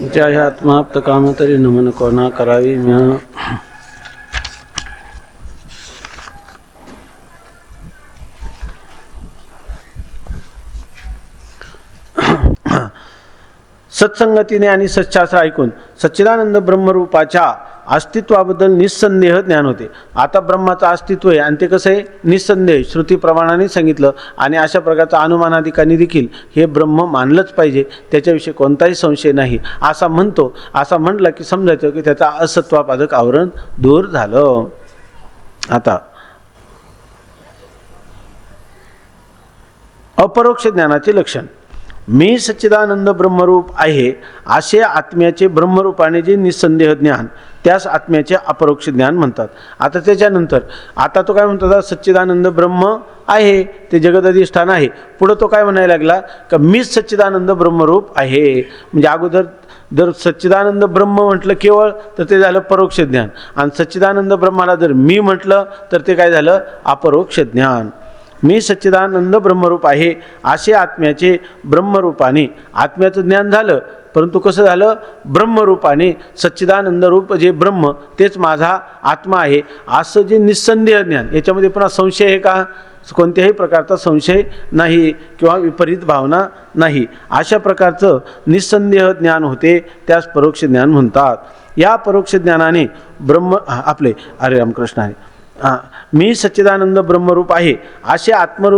त्याच्या आत्माप्त काम तरी नमन कोणा करावी म्या. सत्संगतीने आणि सच्चास्त्र ऐकून सच्चिदानंद ब्रह्मरूपाच्या अस्तित्वाबद्दल निस्संदेह ज्ञान होते. आता ब्रह्माचं अस्तित्व आहे आणि ते कसं आहे, निस्संदेह श्रुती प्रमाणाने सांगितलं आणि अशा प्रकारचा अनुमानाधिकांनी देखील हे ब्रह्म मानलंच पाहिजे, त्याच्याविषयी कोणताही संशय नाही असा म्हणतो. असा म्हटलं की समजायचं की त्याचा असत्वापादक आवरण दूर झालं. आता अपरोक्ष ज्ञानाचे लक्षण. मी सच्चिदानंद ब्रह्मरूप आहे असे आत्म्याचे ब्रह्मरूपाने जे निस्संदेह ज्ञान, त्यास आत्म्याचे अपरोक्ष ज्ञान म्हणतात. आता त्याच्यानंतर आता तो काय म्हणतो, सच्चिदानंद ब्रह्म आहे ते जगदधिष्ठान आहे. पुढं तो काय म्हणायला लागला का मीच सच्चिदानंद ब्रह्मरूप आहे. म्हणजे अगोदर जर सच्चिदानंद ब्रह्म म्हटलं केवळ तर ते झालं परोक्ष ज्ञान, आणि सच्चिदानंद ब्रह्माला जर मी म्हटलं तर ते काय झालं, अपरोक्ष ज्ञान. मी सच्चिदानंद ब्रह्मरूप आहे असे आत्म्याचे ब्रह्मरूपाने आत्म्याचं ज्ञान झालं, परंतु कसं झालं, ब्रह्मरूपाने सच्चिदानंद रूप जे ब्रह्म तेच माझा आत्मा आहे असं जे निस्संदेह ज्ञान. याच्यामध्ये पुन्हा संशय आहे का, कोणत्याही प्रकारचा संशय नाही किंवा विपरीत भावना नाही, अशा प्रकारचं निस्संदेह ज्ञान होते, त्यास परोक्ष ज्ञान म्हणतात. या परोक्ष ज्ञानाने ब्रह्म आपले अरे रामकृष्ण आहे मी सच्चिदानंद ब्रह्मरूप आहे असे आत्म्याचे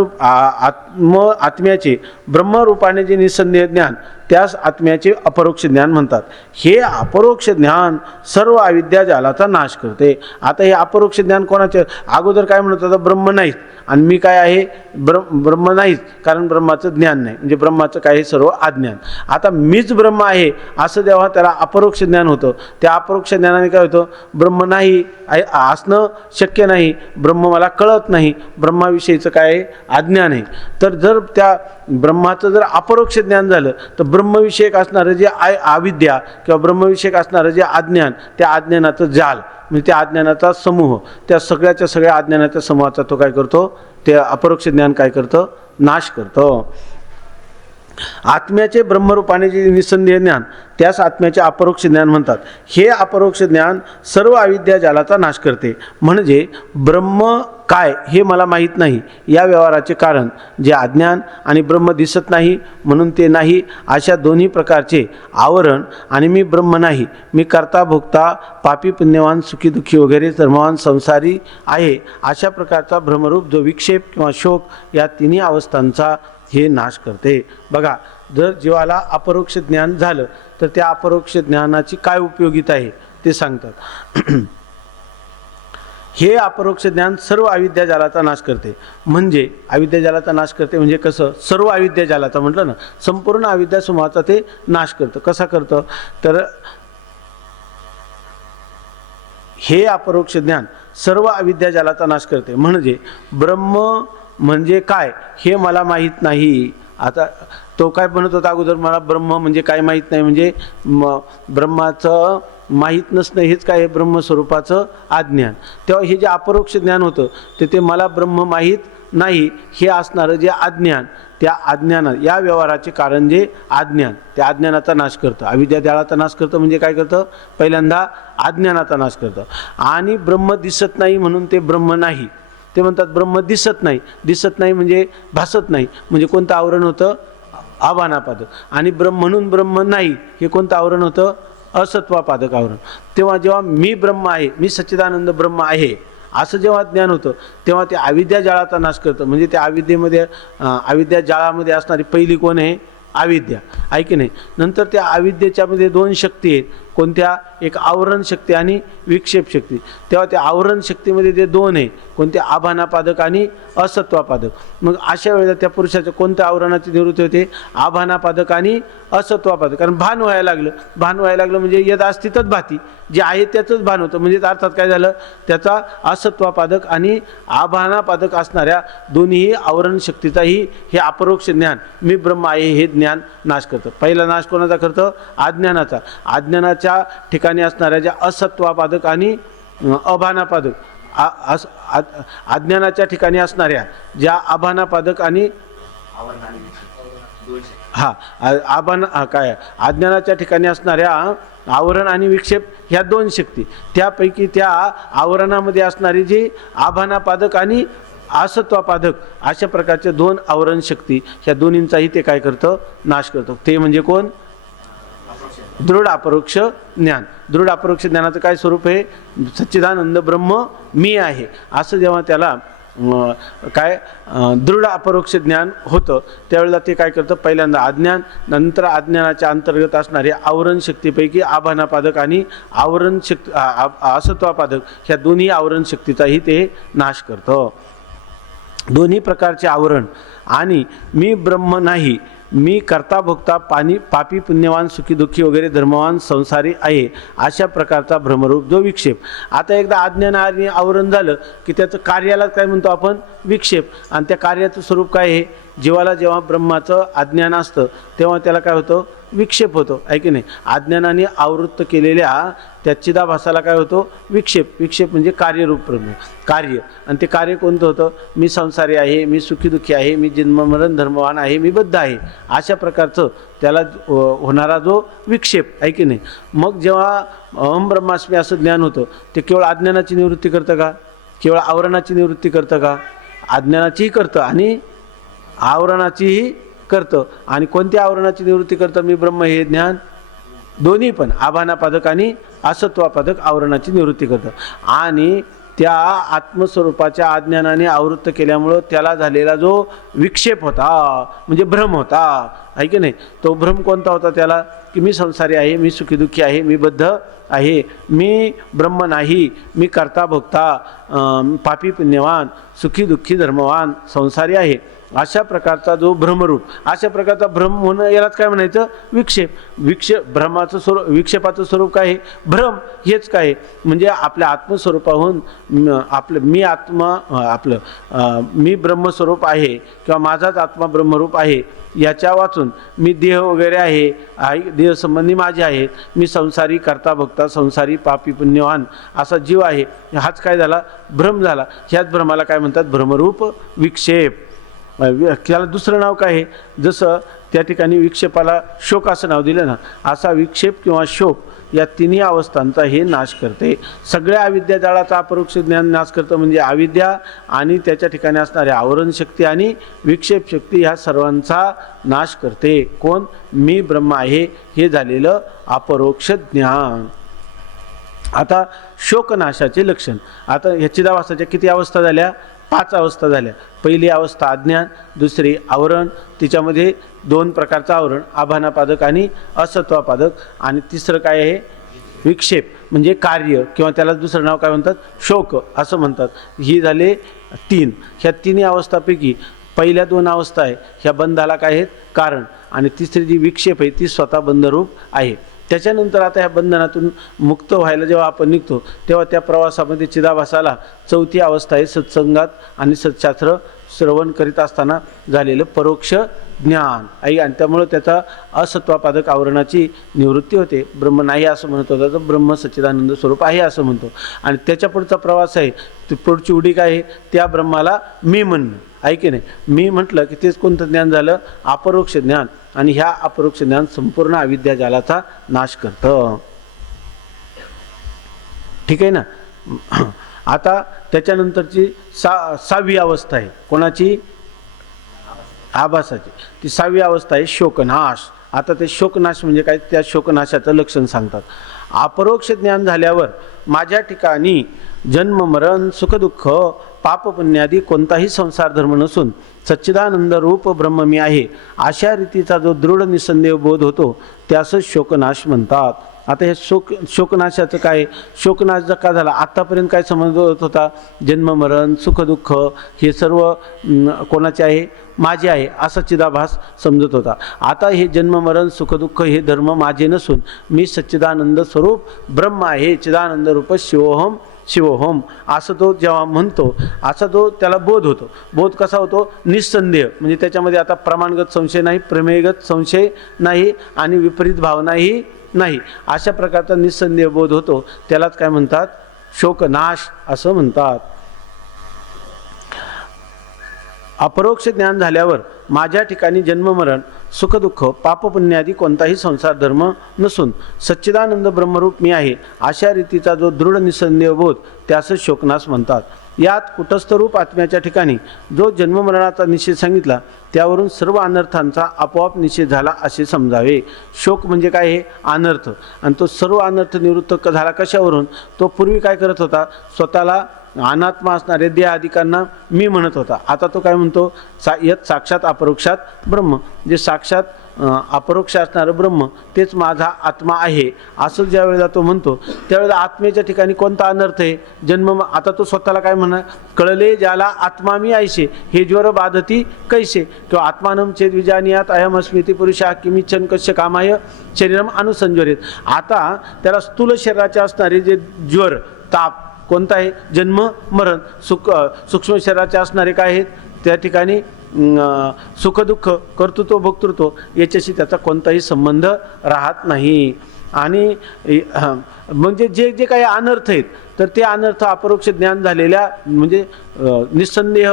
ब्रह्मरूपाने जे निस्संदेह ज्ञान, त्यास आत्म्याचे अपरोक्ष ज्ञान म्हणतात. हे अपरोक्ष ज्ञान सर्व अविद्या जालाचा नाश करते. आता हे अपरोक्ष ज्ञान कोणाचे, अगोदर काय म्हणत होता, ब्रह्म नाहीत आणि मी काय आहे, ब्रह्म नाहीच, कारण ब्रह्माचं ज्ञान नाही, म्हणजे ब्रह्माचं काय आहे, सर्व अज्ञान. आता मीच ब्रह्म आहे असं जेव्हा त्याला अपरोक्ष ज्ञान होतं, त्या अपरोक्ष ज्ञानाने काय होतं, ब्रह्म नाही असणं शक्य नाही, ब्रह्म मला कळत नाही, ब्रह्माविषयीचं काय आहे, अज्ञान आहे. तर जर त्या ब्रह्माचं जर अपरोक्ष ज्ञान झालं तर ब्रह्मविषयक असणारं जे अविद्या किंवा ब्रह्मविषयक असणारं जे अज्ञान, त्या अज्ञानाचं जाल म्हणजे त्या अज्ञानाचा समूह, त्या सगळ्या अज्ञानाच्या समूहाचा तो काय करतो, ते अपरोक्ष ज्ञान काय करतं, नाश करतं. आत्म्याचे ब्रह्मरूपाने जे निस्संदेह ज्ञान, त्यास आत्म्याचे अपरोक्ष ज्ञान म्हणतात. हे अपरोक्ष ज्ञान सर्व अविद्या जालाचा नाश करते. म्हणजे ब्रह्म काय हे मला माहीत नाही या व्यवहाराचे कारण जे अज्ञान आणि ब्रह्म दिसत नाही म्हणून ते नाही अशा दोन्ही प्रकारचे आवरण, आणि मी ब्रह्म नाही, मी कर्ता भोक्ता पापी पुण्यवान सुखी दुःखी वगैरे धर्मवान संसारी आहे अशा प्रकारचा भ्रमरूप जो विक्षेप किंवा शोक या तिन्ही अवस्थांचा हे नाश करते. बघा, जर जीवाला अपरोक्ष ज्ञान झालं तर त्या अपरोक्ष ज्ञानाची काय उपयोगिता आहे ते सांगतात. हे अपरोक्ष ज्ञान सर्व अविद्या जालाचा नाश करते. म्हणजे अविद्या जालाचा नाश करते म्हणजे कसं, सर्व अविद्या जालाचा म्हटलं ना, संपूर्ण अविद्या समूहाचा ते नाश करतं. कसा करतं तर हे अपरोक्ष ज्ञान सर्व अविद्या जालाचा नाश करते. म्हणजे ब्रह्म म्हणजे काय हे मला माहीत नाही. आता तो काय म्हणत होता अगोदर, मला ब्रह्म म्हणजे काय माहीत नाही, म्हणजे ब्रह्माचं माहीत नसणं हेच काय आहे, ब्रह्मस्वरूपाचं अज्ञान. तेव्हा हे जे अपरोक्ष ज्ञान होतं ते मला ब्रह्म माहीत नाही हे असणारं जे अज्ञान, त्या अज्ञाना या व्यवहाराचे कारण जे अज्ञान, त्या अज्ञानाचा नाश करतं. अविद्या जाळाचा नाश करतं म्हणजे काय करतं, पहिल्यांदा अज्ञानाचा नाश करतं. आणि ब्रह्म दिसत नाही म्हणून ते ब्रह्म नाही. ते म्हणतात ब्रह्म दिसत नाही, दिसत नाही म्हणजे भासत नाही, म्हणजे कोणतं आवरण होतं, आभानापादक. आणि म्हणून ब्रह्म नाही हे कोणतं आवरण होतं, असत्वापादक आवरण. तेव्हा जेव्हा मी ब्रह्म आहे, मी सच्चिदानंद ब्रह्म आहे असं जेव्हा ज्ञान होतं तेव्हा ते अविद्या जाळाचा नाश करतं. म्हणजे त्या अविद्येमध्ये अविद्या जाळामध्ये असणारी पहिली कोण आहे, अविद्या, आहे की नाही. नंतर त्या अविद्येच्यामध्ये दोन शक्ती आहेत, कोणत्या, एक आवरण शक्ती आणि विक्षेप शक्ती. तेव्हा त्या आवरण शक्तीमध्ये जे दोन आहे, कोणते, आभानापादक आणि असत्वापादक. मग अशा वेळेला त्या पुरुषाच्या कोणत्या आवरणाची निवृत्ती होते, आभानापादक आणि असत्वापादक. कारण भान व्हायला लागलं म्हणजे यद अस्तित्वच भाती, जे आहे त्याचंच भान होतं. म्हणजे अर्थात काय झालं, त्याचा असत्वापादक आणि आभानापादक असणाऱ्या दोन्ही आवरण शक्तीचाही हे अपरोक्ष ज्ञान मी ब्रह्म आहे हे ज्ञान नाश करतं. पहिला नाश कोणाचा करतं, अज्ञानाचा. अज्ञानाच्या ठिकाणी असणाऱ्या ज्या असत्वापादक आणि अभानापादक, अज्ञानाच्या ठिकाणी असणाऱ्या ज्या आभानापादक आणि अज्ञानाच्या ठिकाणी असणाऱ्या आवरण आणि विक्षेप ह्या दोन शक्ती, त्यापैकी त्या आवरणामध्ये असणारी जी आभानापादक आणि असत्वापादक अशा प्रकारच्या दोन आवरण शक्ती, ह्या दोन्हींचाही ते काय करतं, नाश करतं. ते म्हणजे कोण, दृढ अपरोक्ष ज्ञान. दृढ अपरोक्ष ज्ञानाचं काय स्वरूप आहे, सच्चिदानंद ब्रह्म मी आहे असं जेव्हा त्याला दृढ अपरोक्ष ज्ञान होतं, त्यावेळेला ते काय करतं, पहिल्यांदा अज्ञान, नंतर अज्ञानाच्या अंतर्गत असणारे आवरण शक्तीपैकी आभानापादक आणि आवरण शक्ती असत्वापादक ह्या दोन्ही आवरण शक्तीचाही ते नाश करतं. दोन्ही प्रकारचे आवरण आणि मी ब्रह्म नाही, मी करता भोगता पापी पुण्यवान सुखी दुःखी वगैरे धर्मवान संसारी आहे अशा प्रकारचा भ्रमरूप जो विक्षेप. आता एकदा अज्ञान आणि आवरण झालं की त्याचं कार्याला काय म्हणतो आपण, विक्षेप. आणि त्या कार्याचं स्वरूप काय आहे, जीवाला जेव्हा ब्रह्माचं अज्ञान असतं तेव्हा त्याला काय होतं, विक्षेप होतो, आहे की नाही. अज्ञानाने आवृत्त केलेल्या त्या चिदाभासाला काय होतो, विक्षेप. विक्षेप म्हणजे कार्यरूप ब्रह्म, कार्य. आणि ते कार्य कोणतं होतं, मी संसारी आहे, मी सुखी दुःखी आहे, मी जन्ममरण धर्मवान आहे, मी बद्ध आहे, अशा प्रकारचं त्याला होणारा जो विक्षेप, आहे की नाही. मग जेव्हा अहम ब्रह्मास्मी असं ज्ञान होतं, ते केवळ अज्ञानाची निवृत्ती करतं का, केवळ आवरणाची निवृत्ती करतं का, अज्ञानाचीही करतं आणि आवरणाचीही करतं. आणि कोणत्या आवरणाची निवृत्ती करतं मी ब्रह्म हे ज्ञान, दोन्ही पण आभानापादक आणि असत्वापादक आवरणाची निवृत्ती करतं. आणि त्या आत्मस्वरूपाच्या अज्ञानाने आवृत्त केल्यामुळं त्याला झालेला जो विक्षेप होता म्हणजे भ्रम होता, आहे की नाही, तो भ्रम कोणता होता त्याला, की मी संसारी आहे, मी सुखी दुःखी आहे, मी बद्ध आहे, मी ब्रह्म नाही, मी करता भोगता पापी पुण्यवान सुखी दुःखी धर्मवान संसारी आहे, अशा प्रकारचा जो भ्रमरूप, अशा प्रकारचा भ्रम होणं यालाच काय म्हणायचं, विक्षेप. भ्रमाचं स्वरूप, विक्षेपाचं स्वरूप काय आहे, भ्रम. हेच काय म्हणजे आपल्या आत्मस्वरूपाहून आपलं मी आत्मा, मी ब्रह्मस्वरूप आहे किंवा माझाच आत्मा ब्रह्मरूप आहे याच्या वाचून मी देह वगैरे आहे, देह संबंधी माझे आहेत, मी संसारी करता भोगता संसारी पापी पुण्यवान असा जीव आहे, हाच काय झाला, भ्रम झाला. ह्याच भ्रमाला काय म्हणतात, भ्रमरूप विक्षेप. त्याला दुसरं नाव काय आहे, जसं त्या ठिकाणी विक्षेपाला शोक असं नाव दिलं ना, असा विक्षेप किंवा शोक या तिन्ही अवस्थांचा हे नाश करते. सगळ्या अविद्या जाळाचा अपरोक्ष ज्ञान नाश करतं. म्हणजे अविद्या आणि त्याच्या ठिकाणी असणाऱ्या आवरण शक्ती आणि विक्षेप शक्ती ह्या सर्वांचा नाश करते. कोण, मी ब्रह्म आहे हे झालेलं अपरोक्ष ज्ञान. आता शोकनाशाचे लक्षण. आता ह्या चिदाभासाच्या किती अवस्था झाल्या, 5 अवस्था झाल्या. पहिली अवस्था अज्ञान, दुसरी आवरण, तिच्यामध्ये 2 प्रकारचं आवरण, आभानापादक आणि असत्वापादक, आणि तिसरं काय आहे, विक्षेप म्हणजे कार्य किंवा त्याला दुसरं नाव काय म्हणतात, शोक असं म्हणतात. ही झाले 3. ह्या तिन्ही अवस्थापैकी पहिल्या 2 अवस्था आहे ह्या बंधाला काय आहेत, कारण, आणि तिसरी जी विक्षेप आहे ती स्वतः बंधरूप आहे. त्याच्यानंतर आता ह्या बंधनातून मुक्त व्हायला जेव्हा आपण निघतो तेव्हा त्या प्रवासामध्ये चिदाभासाला 4थी अवस्था आहे सत्संगात आणि सत्शास्त्र श्रवण करीत असताना झालेलं परोक्ष ज्ञान आहे. आणि त्यामुळं त्याचा असत्वापादक आवरणाची निवृत्ती होते. ब्रह्म नाही असं म्हणत होता तर ब्रह्म सच्चिदानंद स्वरूप आहे असं म्हणतो. आणि त्याच्या पुढचा प्रवास आहे, ती पुढची उडी काय आहे, त्या ब्रह्माला मी म्हणणं, आहे की नाही. मी म्हटलं की तेच कोणतं ज्ञान झालं, अपरोक्ष ज्ञान. आणि ह्या अपरोक्ष ज्ञान संपूर्ण अविद्या जालाचा नाश करतं. ठीक आहे ना. आता त्याच्यानंतरची 6वी अवस्था आहे, कोणाची, आभासाची. ती 6वी अवस्था आहे शोकनाश. आता ते शोकनाश म्हणजे काय, त्या शोकनाशाचं लक्षण सांगतात. अपरोक्ष ज्ञान झाल्यावर माझ्या ठिकाणी जन्म मरण सुखदुःख पाप पुण्यादी कोणताही संसार धर्म नसून सच्चिदानंद रूप ब्रह्म मी आहे अशा रीतीचा जो दृढ निसंदेह बोध होतो त्यास शोकनाश म्हणतात. आता हे शोकनाशाचं काय? शोकनाश का झाला? आत्तापर्यंत काय समजत होता? जन्ममरण सुखदुःख हे सर्व कोणाचे आहे? माझे आहे असा चिदाभास समजत होता. आता हे जन्ममरण सुखदुःख हे धर्म माझे नसून मी सच्चिदानंद स्वरूप ब्रह्म आहे, चिदानंद रूप शिवोहम शिवोहम असं तो जेव्हा म्हणतो, असा तो त्याला बोध होतो. बोध कसा होतो? निस्संदेह, म्हणजे त्याच्यामध्ये आता प्रमाणगत संशय नाही, प्रमेयगत संशय नाही आणि विपरीत भावनाही नाही. अशा प्रकारचा निस्संदेह बोध होतो. त्यालाच काय म्हणतात? शोकनाश असं म्हणतात. अपरोक्ष ज्ञान झाल्यावर माझ्या ठिकाणी जन्ममरण सुखदुःख पापपुण्यादी कोणताही संसार धर्म नसून सच्चिदानंद ब्रह्मरूप मी आहे अशा रीतीचा जो दृढ निसंदेह बोध त्यास शोकनाश म्हणतात. यात कुटस्थरूप आत्म्याच्या ठिकाणी जो जन्ममरणाचा निषेध सांगितला त्यावरून सर्व अनर्थांचा आपोआप निषेध झाला असे समजावे. शोक म्हणजे काय? हे अनर्थ, आणि तो सर्व अनर्थ निवृत्त झाला कशावरून? तो पूर्वी काय करत होता? स्वतःला अनात्मा असणारे देहादिकांना मी म्हणत होता. आता तो काय म्हणतो? यत साक्षात अपरोक्षात ब्रह्म, जे साक्षात अपरोक्ष असणारं ब्रह्म तेच माझा आत्मा आहे असं ज्या वेळेला तो म्हणतो त्यावेळेला आत्मेच्या ठिकाणी कोणता अनर्थ आहे? जन्म. आता तो स्वतःला काय म्हणा? कळले ज्याला आत्मा मी ऐसे हे ज्वर बाधती कैसे, किंवा आत्मानम चेत विजानियात अयमस्मिती पुरुषा किमिच्छन कश्य कामाय शरीरम अनुसंजोरेत. आता त्याला स्थूल शरीराचे असणारे जे ज्वर ताप कोणता आहे? जन्म मरण. सूक्ष्म शरीराचे असणारे काय आहेत? त्या ठिकाणी सुखदुःख कर्तृत्व भोक्तृत्व याच्याशी त्याचा कोणताही संबंध राहत नाही. आणि म्हणजे जे जे काही अनर्थ आहेत तर ते अनर्थ अपरोक्ष ज्ञान झालेल्या म्हणजे निस्संदेह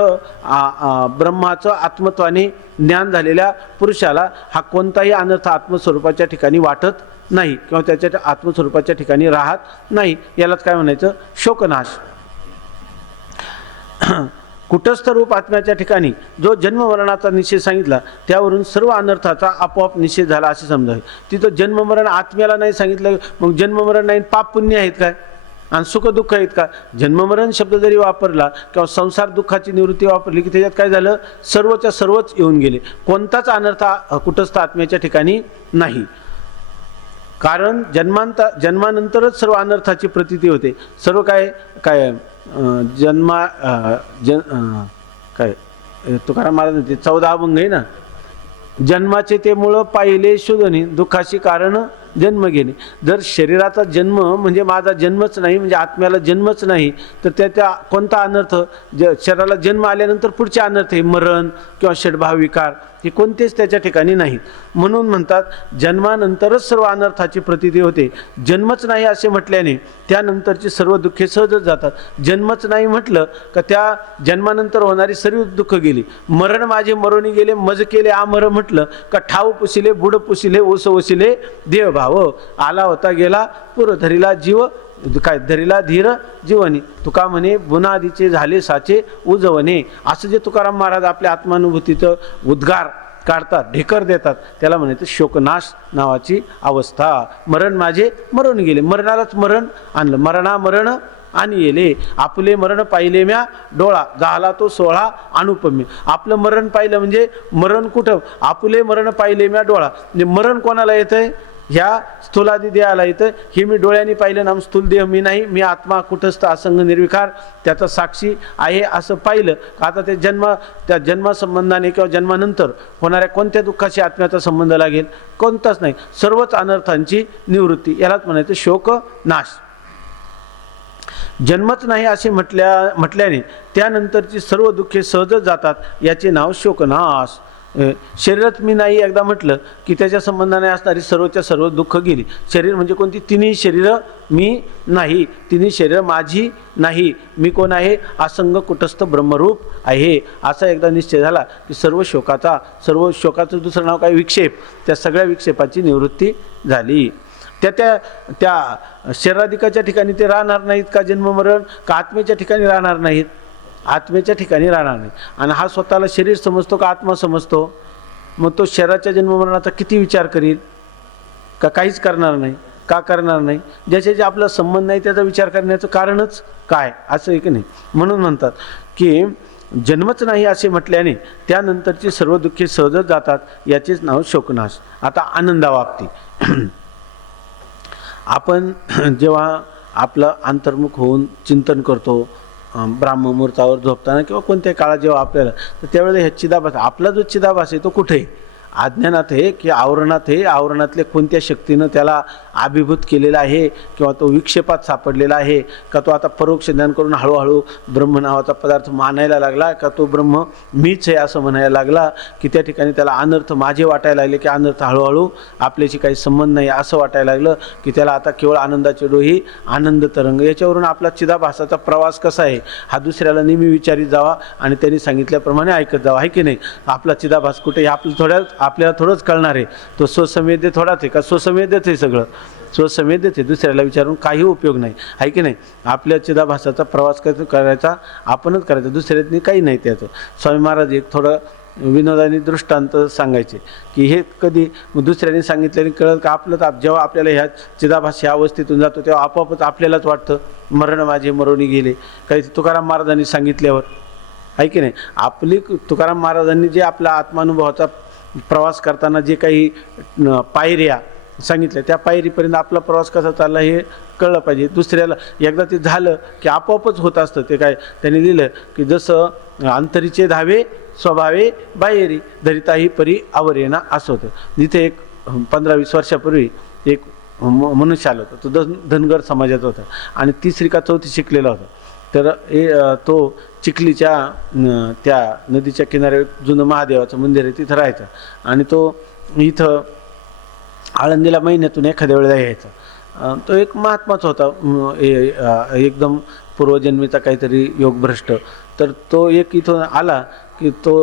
ब्रह्माचं आत्मत्वाने ज्ञान झालेल्या पुरुषाला हा कोणताही अनर्थ आत्मस्वरूपाच्या ठिकाणी वाटत नाही किंवा त्याच्या आत्मस्वरूपाच्या ठिकाणी राहत नाही. यालाच काय म्हणायचं? शोकनाश. कुटस्थ रूप आत्म्याच्या ठिकाणी जो जन्ममरणाचा निषेध सांगितला त्यावरून सर्व अनर्थाचा आपोआप निषेध झाला असे समजावे. तिथं जन्ममरण आत्म्याला नाही सांगितलं, मग जन्ममरण नाही पाप पुण्य आहेत काय आणि सुखदुःख आहेत का? जन्ममरण शब्द जरी वापरला किंवा संसार दुःखाची निवृत्ती वापरली की त्याच्यात काय झालं? सर्वच्या सर्वच येऊन गेले. कोणताच अनर्थ कुटस्थ आत्म्याच्या ठिकाणी नाही. कारण जन्मानंतरच सर्व अनर्थाची प्रतीती होते. सर्व काय काय काय तुकाराम महाराज म्हणते 14 अभंग आहे ना. जन्माचे ते मूळ पाहिले शोधणे दुःखाशी कारण जन्म घेणे. जर शरीराचा जन्म म्हणजे माझा जन्मच नाही, म्हणजे आत्म्याला जन्मच नाही, तर त्या कोणता अनर्थ? शरीराला जन्म आल्यानंतर पुढचे अनर्थ आहे मरण किंवा षडभाव विकार हे कोणतेच त्याच्या ठिकाणी नाहीत. म्हणून म्हणतात जन्मानंतरच सर्व अनर्थाची प्रतीती होते. जन्मच नाही असे म्हटल्याने त्यानंतरची सर्व दुःखे सहजच जातात. जन्मच नाही म्हटलं का त्या जन्मानंतर होणारी सर्व दुःख गेली. मरण माझे मरोनी गेले मज केले आमर म्हटलं का ठाव पुसिले बुड पुसिले ओस वसिले देव भाव आला होता गेला पुर धरीला जीव काय धरीला धीर जीवनी तुका म्हणे बुनादीचे झाले साचे उजवणे. असं जे तुकाराम महाराज आपल्या आत्मानुभूतीचं उद्गार काढतात, ढेकर देतात, त्याला म्हणायचं शोकनाश नावाची अवस्था. मरण माझे मरून गेले, मरणालाच मरण आणलं. मरणा मरण आणि येले आपले मरण पाहिले म्या डोळा झाला तो 16 अनुपम्य. आपलं मरण पाहिलं म्हणजे मरण कुठं? आपले मरण पाहिले म्या डोळा. म्हणजे मरण कोणाला येतंय? ह्या स्थूलादी देहाला येतं. हे मी डोळ्यांनी पाहिलं नाम स्थूल देह मी नाही, मी आत्मा कुटस्थ असंग निर्विकार त्याचा साक्षी आहे असं पाहिलं. आता ते त्या जन्मासंबंधाने किंवा जन्मानंतर होणाऱ्या कोणत्या दुःखाशी आत्म्याचा संबंध लागेल? कोणताच नाही. सर्वच अनर्थांची निवृत्ती, यालाच म्हणायचं शोकनाश. जन्मच नाही असे म्हटल्याने त्यानंतरची सर्व दुःखे सहजच जातात, याचे नाव शोकनाश. शरीरच मी नाही एकदा म्हटलं की त्याच्या संबंधाने असणारी सर्वच्या सर्व दुःख गेली. शरीर म्हणजे कोणती? तिन्ही शरीरं मी नाही, तिन्ही शरीरं माझी नाही. मी कोण आहे? असंग कुटस्थ ब्रह्मरूप आहे. असा एकदा निश्चय झाला की सर्व शोकाचं दुसरं नाव काय? विक्षेप. त्या सगळ्या विक्षेपाची निवृत्ती झाली. त्या शरीराधिकाच्या ठिकाणी ते राहणार नाहीत का जन्ममरण? का आत्मेच्या ठिकाणी राहणार नाहीत? आत्मेच्या ठिकाणी राहणार नाही. आणि हा स्वतःला शरीर समजतो का आत्मा समजतो? मग तो शरीराच्या जन्ममरणाचा किती विचार करील? का काहीच करणार नाही? का करणार नाही? ज्याच्याशी आपला संबंध नाही त्याचा विचार करण्याचं कारणच काय? असं एक नाही. म्हणून म्हणतात की जन्मच नाही असे म्हटल्याने त्यानंतरची सर्व दुःखे सहजच जातात, याचेच नाव शोकनाश. आता आनंदाबाबती आपण जेव्हा आपलं अंतर्मुख होऊन चिंतन करतो, ब्राह्ममुहूर्तावर झोपताना किंवा कोणत्याही काळात जेव्हा आपल्याला, तर त्यावेळेला हे चिदाभास, आपला जो चिदाभास आहे तो कुठे आहे? अज्ञानात आहे की आवरणात आहे? आवरणातले कोणत्या शक्तीनं त्याला अभिभूत केलेला आहे, किंवा तो विक्षेपात सापडलेला आहे का? तो आता परोक्ष ज्ञान करून हळूहळू ब्रह्म नावाचा पदार्थ मानायला लागला का? तो ब्रह्म मीच आहे असं म्हणायला लागला की त्या ठिकाणी त्याला अनर्थ माझे वाटायला लागले, की अनर्थ हळूहळू आपल्याशी काही संबंध नाही असं वाटायला लागलं, की त्याला आता केवळ आनंदाचे डोही, आनंद तरंग, याच्यावरून आपला चिदाभासाचा प्रवास कसा आहे हा दुसऱ्याला नेहमी विचारित जावा आणि त्यांनी सांगितल्याप्रमाणे ऐकत जावा, आहे की नाही? आपला चिदाभास कुठे हे आपल्याला थोडंच कळणार आहे. तो स्वसंवेद्य थोडाच आहे का? स्वसंवेद्यच आहे सगळं, स्वसंवेद्यच आहे. दुसऱ्याला विचारून काही उपयोग नाही, आहे की नाही? आपल्या चिदाभासाचा प्रवास करायचा आपणच करायचा, दुसऱ्यातनी काही नाही त्याचं. स्वामी महाराज एक थोडं विनोदाने दृष्टांत सांगायचे की हे कधी दुसऱ्याने सांगितल्याने कळलं का? आपलं तर जेव्हा आपल्याला ह्या चिदाभास ह्या अवस्थेतून जातो तेव्हा आपोआपच आपल्यालाच वाटतं मरण माझे मरोनी गेले, काही तुकाराम महाराजांनी सांगितल्यावर, आहे की नाही? आपली तुकाराम महाराजांनी जे आपल्या आत्मानुभवाचा प्रवास करताना जे काही पायऱ्या सांगितल्या, त्या पायरीपर्यंत आपला प्रवास कसा चालला हे कळलं पाहिजे. दुसऱ्याला एकदा ते झालं की आपोआपच होत असतं. ते काय त्यांनी लिहिलं की जसं अंतरीचे धावे स्वभावे बाहेरी धरिताही परी आवरेना असं होतं. जिथे एक 15-20 वर्षापूर्वी एक मनुष्य आला होता, तो धनगर समाजाचा होता आणि 3री का 4थी शिकलेला होता. तर तो चिखलीच्या त्या नदीच्या किनाऱ्यावर जुनं महादेवाचं मंदिर आहे तिथं राहायचा आणि तो इथं आळंदीला महिन्यातून एखाद्या वेळेला यायचा. तो एक महात्माच होता, एकदम पूर्वजन्मीचा काहीतरी योगभ्रष्ट. तर तो एक इथं आला की तो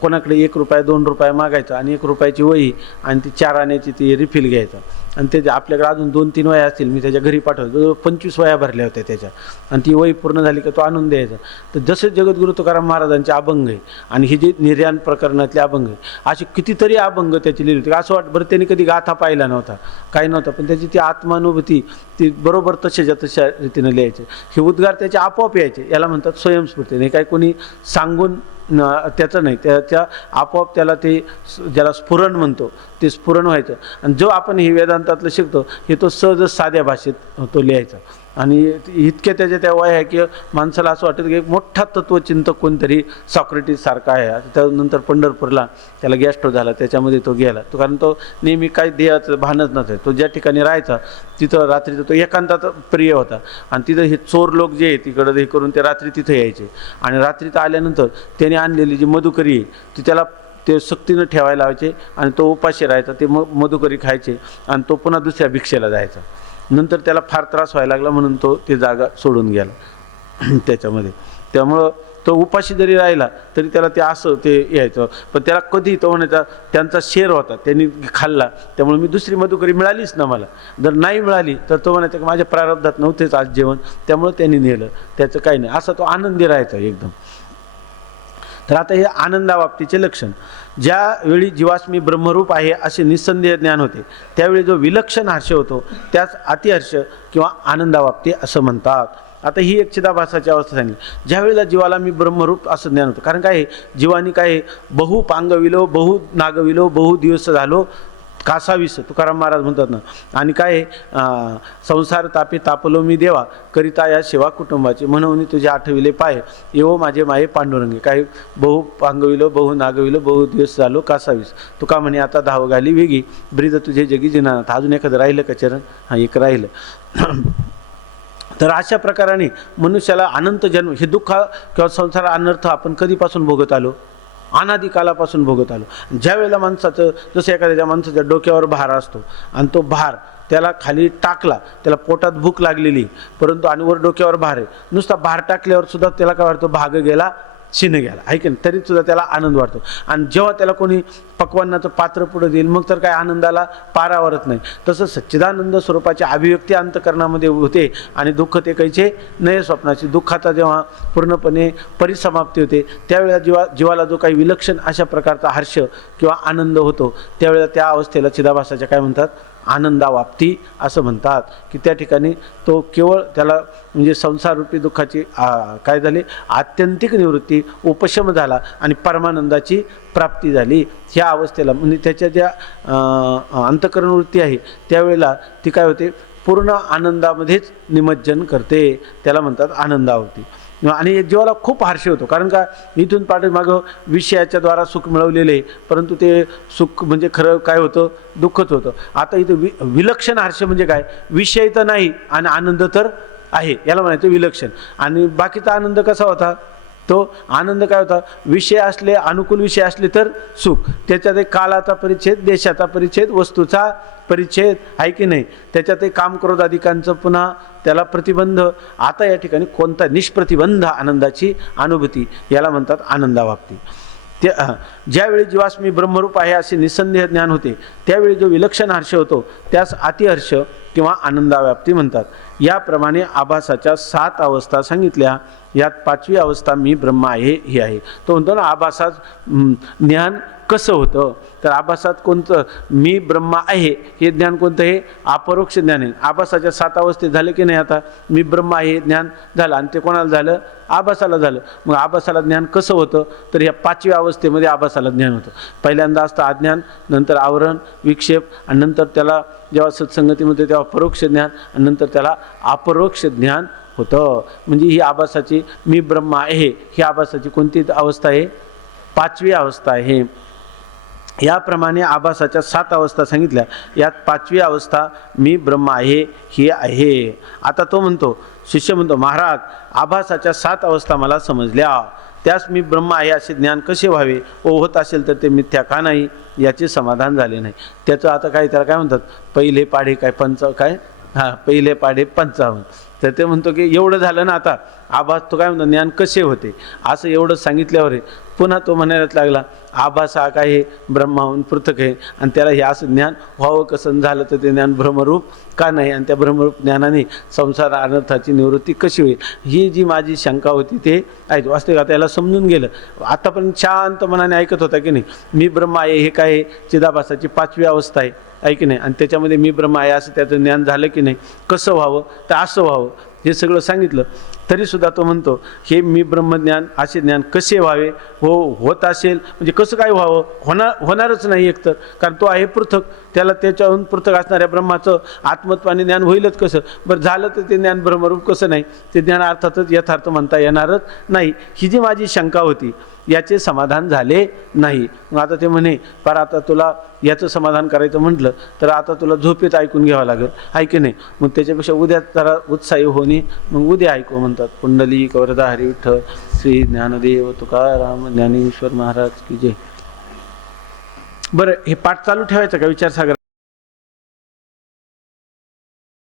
कोणाकडे 1 रुपया 2 रुपये मागायचा आणि 1 रुपयाची वही आणि ती 4 आण्याची ती रिफिल घ्यायचा. आणि त्याच्या आपल्याकडे अजून 2-3 वया असतील, मी त्याच्या घरी पाठवतो, 25 वया भरल्या होत्या त्याच्या, आणि ती वही पूर्ण झाली का तो आणून द्यायचा. तर जसे जगद्गुरु तुकाराम महाराजांचे अभंग आहे आणि ही जी निर्याण प्रकरणातले अभंग आहे, असे कितीतरी अभंग त्याची लिहिली होती. असं वाटतं बरं त्यांनी कधी गाथा पाहिला नव्हता, काही नव्हता, पण त्याची ती आत्मानुभूती ती बरोबर तशा रीतीनं लिहायचे. हे उद्गार त्याचे आपोआप यायचे, याला म्हणतात स्वयंस्फूर्ती. नाही काय कोणी सांगून त्याचं नाही, त्याच्या आपोआप त्याला ते ज्याला स्फुरण म्हणतो ते स्फुरण व्हायचं. आणि जो आपण हे वेदांतातलं शिकतो हे तो सहज साध्या भाषेत तो लिहायचा. आणि इतके त्याच्या त्या वय आहे की माणसाला असं वाटतं की एक मोठा तत्वचिंतक कोणतरी सॉक्रेटिस सारखा आहे. त्यानंतर पंढरपूरला त्याला गॅस्ट्रो झाला, त्याच्यामध्ये तो गेला. तो कारण तो नेहमी काही देहाचं भानच नसायचं. तो ज्या ठिकाणी राहायचा तिथं रात्रीचं तो एकांतात प्रिय होता आणि तिथं हे चोर लोक जे आहे तिकडं हे करून ते रात्री तिथं यायचे. आणि रात्रीत आल्यानंतर त्याने आणलेली जी मधुकरी आहे ती त्याला ते सक्तीनं ठेवायला लावायचे आणि तो उपाशी राहायचा. ते मधुकरी खायचे आणि तो पुन्हा दुसऱ्या भिक्षेला जायचा. नंतर त्याला फार त्रास व्हायला लागला म्हणून तो ते जागा सोडून गेला त्याच्यामध्ये. त्यामुळं तो उपाशी जरी राहिला तरी त्याला ते असं ते यायचं. पण त्याला कधी तो म्हणायचा त्यांचा शेर होता, त्यांनी खाल्ला, त्यामुळे मी दुसरी मधुकरी मिळालीच ना मला. जर नाही मिळाली तर तो म्हणायचा की माझ्या प्रारब्धात नव्हतेच आज जेवण, त्यामुळं त्यांनी नेलं, त्याचं काही नाही. असं तो आनंदी राहायचा एकदम. तर आता हे आनंदाबाबतीचे लक्षण, ज्यावेळी जीवास्मी ब्रह्मरूप आहे असे निस्संदेह ज्ञान होते त्यावेळी जो विलक्षण हर्ष होतो त्याच अतिहर्ष किंवा आनंदाबाबती असं म्हणतात. आता ही एक चिदाभासाची अवस्था सांगितली. ज्यावेळेला जीवाला मी ब्रह्मरूप असं ज्ञान होतं. कारण काय जीवानी काय बहु पांगविलो, बहु नागविलो, बहु दिवस झालो कासावीस, तुकाराम महाराज म्हणतात ना. आणि काय संसार तापे तापलो मी देवा करिता या सेवा कुटुंबाची, म्हणून तुझे आठविले पाय येवो माझे माये पांडुरंगे. काही बहु पांगविलो, बहु नागविलो, बहु दिवस झालो कासावीस. तुका म्हणे आता धाव घाली वेगी ब्रीद तुझे जगी जिनानाथ. अजून एखादं राहिलं का चरण? हां, एक राहिलं. तर अशा प्रकाराने मनुष्याला अनंत जन्म हे दुःख किंवा संसार अनर्थ आपण कधीपासून भोगत आलो? अनादिकालापासून भोगत आलो. ज्या वेळेला माणसाचं, जसं एखाद्या माणसाच्या डोक्यावर भार असतो आणि तो भार त्याला खाली टाकला, त्याला पोटात भूक लागलेली परंतु आणि वर डोक्यावर भार आहे, नुसता भार टाकल्यावर सुद्धा त्याला काय वाटतं? भाग गेला, शिन गेला, आहे की नाही? तरी सुद्धा त्याला आनंद वाटतो. आणि जेव्हा त्याला कोणी पक्वान्नाचं पात्र पुढे देईल मग तर काय आनंदाला पारावरत नाही. तसं सच्चिदानंद स्वरूपाची अभिव्यक्ती अंतकरणामध्ये होते आणि दुःख ते काहीचे नये स्वप्नाची. दुःखाचा जेव्हा पूर्णपणे परिसमाप्ती होते त्यावेळेला जीवाला जो काही विलक्षण अशा प्रकारचा हर्ष किंवा आनंद होतो त्यावेळेला त्या अवस्थेला चिदाभासाच्या काय म्हणतात? आनंदावाप्ती असं म्हणतात. की त्या ठिकाणी तो केवळ त्याला म्हणजे संसाररूपी दुःखाची काय झाली? आत्यंतिक निवृत्ती, उपशम झाला आणि परमानंदाची प्राप्ती झाली. ह्या अवस्थेला म्हणजे त्याच्या ज्या अंतःकरण वृत्ती आहे त्यावेळेला ती काय होते? पूर्ण आनंदामध्येच निमज्जन करते, त्याला म्हणतात आनंदावती. आणि जीवाला खूप हर्ष होतो, कारण का इथून पाठीमागं विषयाच्या द्वारा सुख मिळवलेले, परंतु ते सुख म्हणजे खरं काय होतं, दुःखच होतं. आता इथं विलक्षण हर्ष म्हणजे काय, विषय तर नाही आणि आनंद तर आहे, याला म्हणायचं विलक्षण. आणि बाकीचा आनंद कसा होता, तो आनंद काय होता, विषय असले, अनुकूल विषय असले तर सुख, त्याच्यात एक कालाचा परिच्छेद, देशाचा परिच्छेद, वस्तूचा परिच्छेद आहे की नाही, त्याच्यात एक काम क्रोधाधिकांचं पुन्हा त्याला प्रतिबंध. आता या ठिकाणी कोणता निष्प्रतिबंध आनंदाची अनुभूती, याला म्हणतात आनंदावाप्ती. ते ज्यावेळी जीवास मी ब्रह्मरूप आहे असे निसंदेह ज्ञान होते, त्यावेळी जो विलक्षण हर्ष होतो त्यास अतिहर्ष किंवा आनंदाव्याप्ती म्हणतात. याप्रमाणे आभासाच्या 7 अवस्था सांगितल्या. यात 5वी अवस्था मी ब्रह्म आहे ही आहे. तो म्हणतो ना, आभासात ज्ञान कसं होतं, तर आभासात कोणतं मी ब्रह्म आहे हे ज्ञान कोणतं, हे अपरोक्ष ज्ञान आहे. आभासाच्या 7 अवस्थेत झाले की नाही, आता मी ब्रह्म आहे हे ज्ञान झालं, आणि ते कोणाला झालं, आभासाला झालं. मग आभासाला ज्ञान कसं होतं, तर ह्या 5व्या अवस्थेमध्ये आभासाला ज्ञान होतं. पहिल्यांदा असतं अज्ञान, नंतर आवरण विक्षेप, आणि नंतर त्याला जेव्हा सत्संगतीमध्ये तेव्हा परोक्ष ज्ञान, आणि नंतर त्याला अपरोक्ष ज्ञान होतं. म्हणजे ही आभासाची मी ब्रह्म आहे ही आभासाची कोणती अवस्था आहे, 5वी अवस्था आहे. याप्रमाणे आभासाच्या 7 अवस्था सांगितल्या. यात 5वी अवस्था मी ब्रह्म आहे ही आहे. आता तो म्हणतो, शिष्य म्हणतो, महाराज आभासाच्या 7 अवस्था मला समजल्या, त्यास मी ब्रह्म आहे असे ज्ञान कसे व्हावे, व होत असेल तर ते मिथ्या का नाही, याचे समाधान झाले नाही. त्याचं आता काय, त्याला काय म्हणतात, पहिले पाढे काय पहिले पाढे 55. तर ते म्हणतो की एवढं झालं ना, आता आभास तो काय म्हणतो, ज्ञान कसे होते, असं एवढं सांगितल्यावर पुन्हा तो म्हणायलाच लागला, आभास हा काय, हे ब्रह्माहून पृथक आहे, आणि त्याला हे असं ज्ञान व्हावं कसं झालं, तर ते ज्ञान ब्रह्मरूप का नाही, आणि त्या ब्रह्मरूप ज्ञानाने संसार अनर्थाची निवृत्ती कशी होईल, ही जी माझी शंका होती ते ऐकतो. वास्तविक आता याला समजून गेलं. आतापर्यंत शांत मनाने ऐकत होता की नाही, मी ब्रह्म आहे हे काय, चिदाभासाची 5वी अवस्था आहे की नाही, आणि त्याच्यामध्ये मी ब्रह्म आहे असं त्याचं ज्ञान झालं की नाही, कसं व्हावं, तर असं व्हावं, हे सगळं सांगितलं. तरीसुद्धा तो म्हणतो, हे मी ब्रह्मज्ञान असे ज्ञान कसे व्हावे, होत असेल म्हणजे कसं काय व्हावं, होणारच नाही एकतर, कारण तो आहे पृथक, त्याला त्याच्याहून पृथक असणाऱ्या ब्रह्माचं आत्मत्वाने ज्ञान होईलच कसं, बरं झालं तर ते ज्ञान ब्रह्मरूप कसं नाही, ते ज्ञान अर्थातच यथार्थ म्हणता येणारच नाही. ही जी माझी शंका होती याचे समाधान झाले नाही. मग आता ते म्हणे, पर आता तुला याचं समाधान करायचं म्हटलं तर आता तुला झोपेत ऐकून घ्यावं लागेल, आहे की नाही. मग त्याच्यापेक्षा उद्या जरा उत्साही होणे, मग उद्या ऐकू म्हणतात. पुंडलिक वरदा हरी विठ्ठल श्री ज्ञानदेव तुकाराम ज्ञानेश्वर महाराज की जय. बरं, हे पाठ चालू ठेवायचं का विचारसागर?